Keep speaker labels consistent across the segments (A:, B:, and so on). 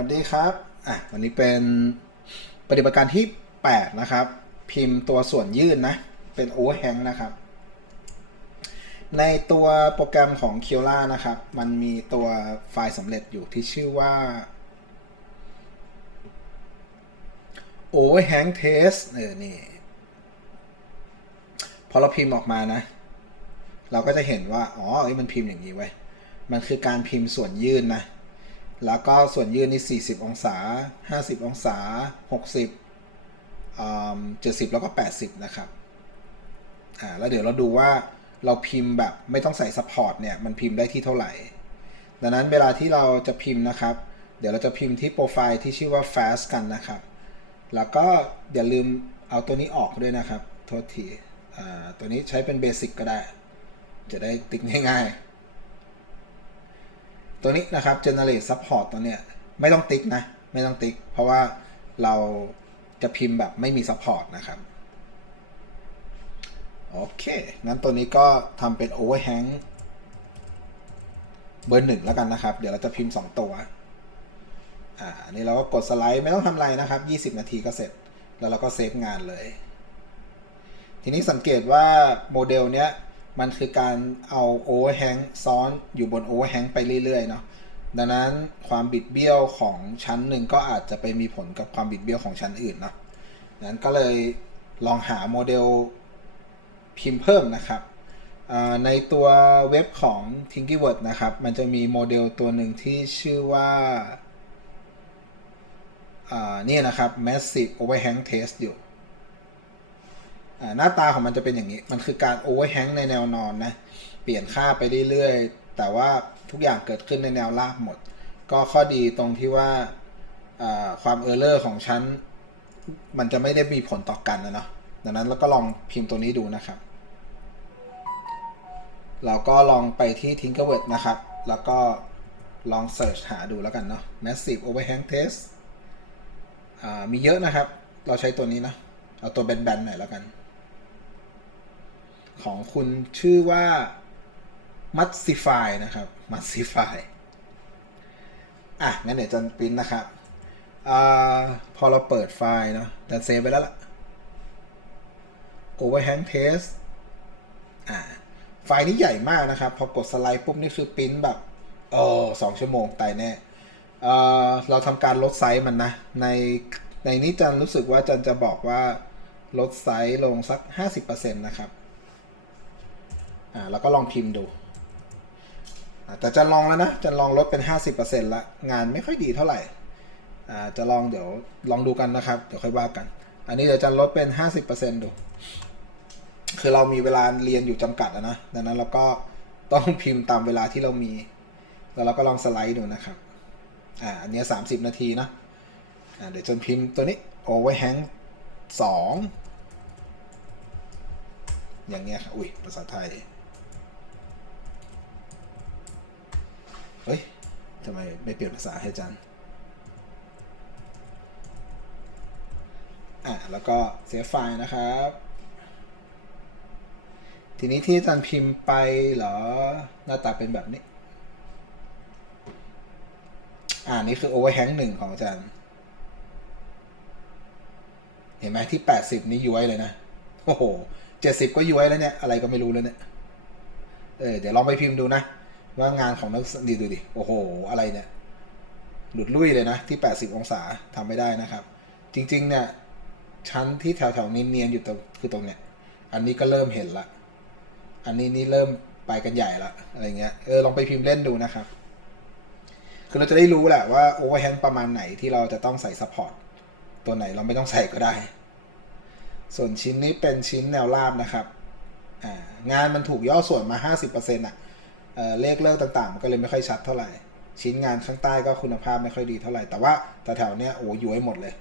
A: วัสดีครับ อะ วันนี้เป็นปฏิบัติการที่ 8 นะครับ พิมพ์ตัวส่วนยืดนนะ เป็น overhang นะครับ ในตัวโปรแกรมของ k i o l a นะครับ มันมีตัวไฟล์สำเร็จอยู่ที่ชื่อว่า overhang test เออนี่ พอเราพิมพ์ออกมานะ เราก็จะเห็นว่า อ๋อเอ้ยมันพิมพ์อย่างนี้ไว้ มันคือการพิมพ์ส่วนยืดนนะ แล้วก็ส่วนยืดนี่ 40 องศา 50 องศา 60 70 แล้วก็ 80 นะครับอ่าแล้วเดี๋ยวเราดูว่าเราพิมพ์แบบไม่ต้องใส่ซัพพอร์ตเนี่ย มันพิมพ์ได้ที่เท่าไหร่ ดังนั้นเวลาที่เราจะพิมพ์นะครับ เดี๋ยวเราจะพิมพ์ที่โปรไฟล์ที่ชื่อว่า fast กันนะครับ แล้วก็อย่าลืมเอาตัวนี้ออกด้วยนะครับ โทษที อ่า ตัวนี้ใช้เป็นเบสิกก็ได้ จะได้ติ๊กง่ายๆ ตัวนี้นะครับ generate support ตัวเนี้ยไม่ต้องติ๊กนะ ไม่ต้องติ๊ก เพราะว่าเราจะพิมพ์แบบไม่มี support นะครับ โอเค งั้นตัวนี้ก็ทำเป็น overhang เบอร์หนึ่งแล้วกันนะครับ เดี๋ยวเราจะพิมพ์ 2 ตัว อ่าอันนี้เราก็กดสไลด์ไม่ต้องทำอะไรนะครับ 20 นาทีก็เสร็จ แล้วเราก็เซฟงานเลย ทีนี้สังเกตว่าโมเดลเนี้ย มันคือการเอา overhang ซ้อนอยู่บน overhang ไปเรื่อยๆเนาะดังนั้นความบิดเบี้ยวของชั้นหนึ่งก็อาจจะไปมีผลกับความบิดเบี้ยวของชั้นอื่นเนาะดังนั้นก็เลยลองหาโมเดลพิมพ์เพิ่มนะครับ ในตัวเว็บของ Thinkiverse นะครับ มันจะมีโมเดลตัวหนึ่งที่ชื่อว่านี่นะครับ Massive Overhang Test อยู่ หน้าตาของมันจะเป็นอย่างนี้ มันคือการ overhang ในแนวนอนนะ เปลี่ยนค่าไปเรื่อยๆ แต่ว่าทุกอย่างเกิดขึ้นในแนวราบหมด ก็ข้อดีตรงที่ว่าความเออร์เลอร์ของชั้น มันจะไม่ได้มีผลต่อกันนะเนาะ ดังนั้นเราก็ลองพิมพ์ตัวนี้ดูนะครับ เราก็ลองไปที่ Tinkerword นะครับ แล้วก็ลองเสิร์ชหาดูแล้วกันเนาะ Massive Overhang Test มีเยอะนะครับ เราใช้ตัวนี้นะ เอาตัวแบนๆหน่อยแล้วกัน ของคุณชื่อว่า Massify นะครับ Massify อะ งั้นเดี๋ยวจะปริ้นนะครับอาพอเราเปิดไฟล์เนาะจะเซฟไปแล้วล่ะ Overhang Test อ่าไฟล์นี้ใหญ่มากนะครับ พอกดสไลด์ปุ๊บนี่คือปริ้นแบบเออสองชั่วโมงตายแน่เออเราทำการลดไซส์มันนะ ในในนี้จันรู้สึกว่าจันจะบอกว่าลดไซส์ลงสัก 50%นะครับ อ่าแล้วก็ลองพิมพ์ดู แต่จะลองแล้วนะ จะลองลดเป็น 50%ละงานไม่ค่อยดีเท่าไหร่อ่าจะลองเดี๋ยวลองดูกันนะครับ เดี๋ยวค่อยว่ากัน อันนี้เดี๋ยวจะลดเป็น 50%ดู คือเรามีเวลาเรียนอยู่จำกัดนะ ดังนั้นเราก็ต้องพิมพ์ตามเวลาที่เรามี แล้วเราก็ลองสไลด์ดูนะครับอ่าอันนี้สามสิบนาทีนะอ่าเดี๋ยวจนพิมพ์ตัวนี้ overhang สองอย่างเงี้ยครับอุ้ยภาษาไทย เฮ้ยทำไมไม่เปลี่ยนภาษาให้อาจารย์อะแล้วก็เซฟไฟล์นะครับ ทีนี้ที่อาจารย์พิมพ์ไปเหรอ หน้าตาเป็นแบบนี้ อ่านี่คือ overhang หนึ่งของอาจารย์ เห็นไหมที่ 80 นี่ย้วยเลยนะ โอ้โห 70 ก็ย้วยแล้วเนี่ย อะไรก็ไม่รู้แล้วเนี่ย เออเดี๋ยวลองไปพิมพ์ดูนะ ว่างานของนักดีดูดิ โอ้โห อะไรเนี่ย หลุดลุ่ยเลยนะ ที่ 80 องศาทำไม่ได้นะครับ จริง ๆ เนี่ย ชั้นที่แถวๆนี้เนียนอยู่ตรงคือตรงเนี้ย อันนี้ก็เริ่มเห็นละ อันนี้นี่เริ่มไปกันใหญ่ละอะไรเงี้ย เออ ลองไปพิมพ์เล่นดูนะครับ คือเราจะได้รู้แหละว่า overhang ประมาณไหนที่เราจะต้องใส่ support ตัวไหนเราไม่ต้องใส่ก็ได้ ส่วนชิ้นนี้เป็นชิ้นแนวราบนะครับ อ่า งานมันถูกย่อส่วนมา 50%อะเอ่อ เลขเลิกต่างๆ มันก็เลยไม่ค่อยชัดเท่าไหร่ ชิ้นงานข้างใต้ก็คุณภาพไม่ค่อยดีเท่าไหร่ แต่ว่าแถวๆเนี้ยโอ้ย้วยหมดเลย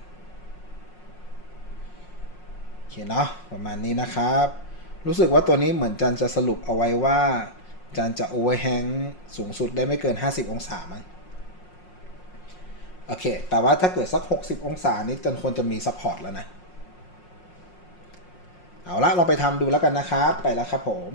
A: โอเคเนาะประมาณนี้นะครับ รู้สึกว่าตัวนี้เหมือนจันจะสรุปเอาไว้ว่า จันจะ overhang สูงสุดได้ไม่เกิน 50 องศามั้งโอเค แต่ว่าถ้าเกิดสัก 60 องศานี้จนควรจะมี support แล้วนะ เอาละเราไปทำดูแล้วกันนะครับ ไปแล้วครับผม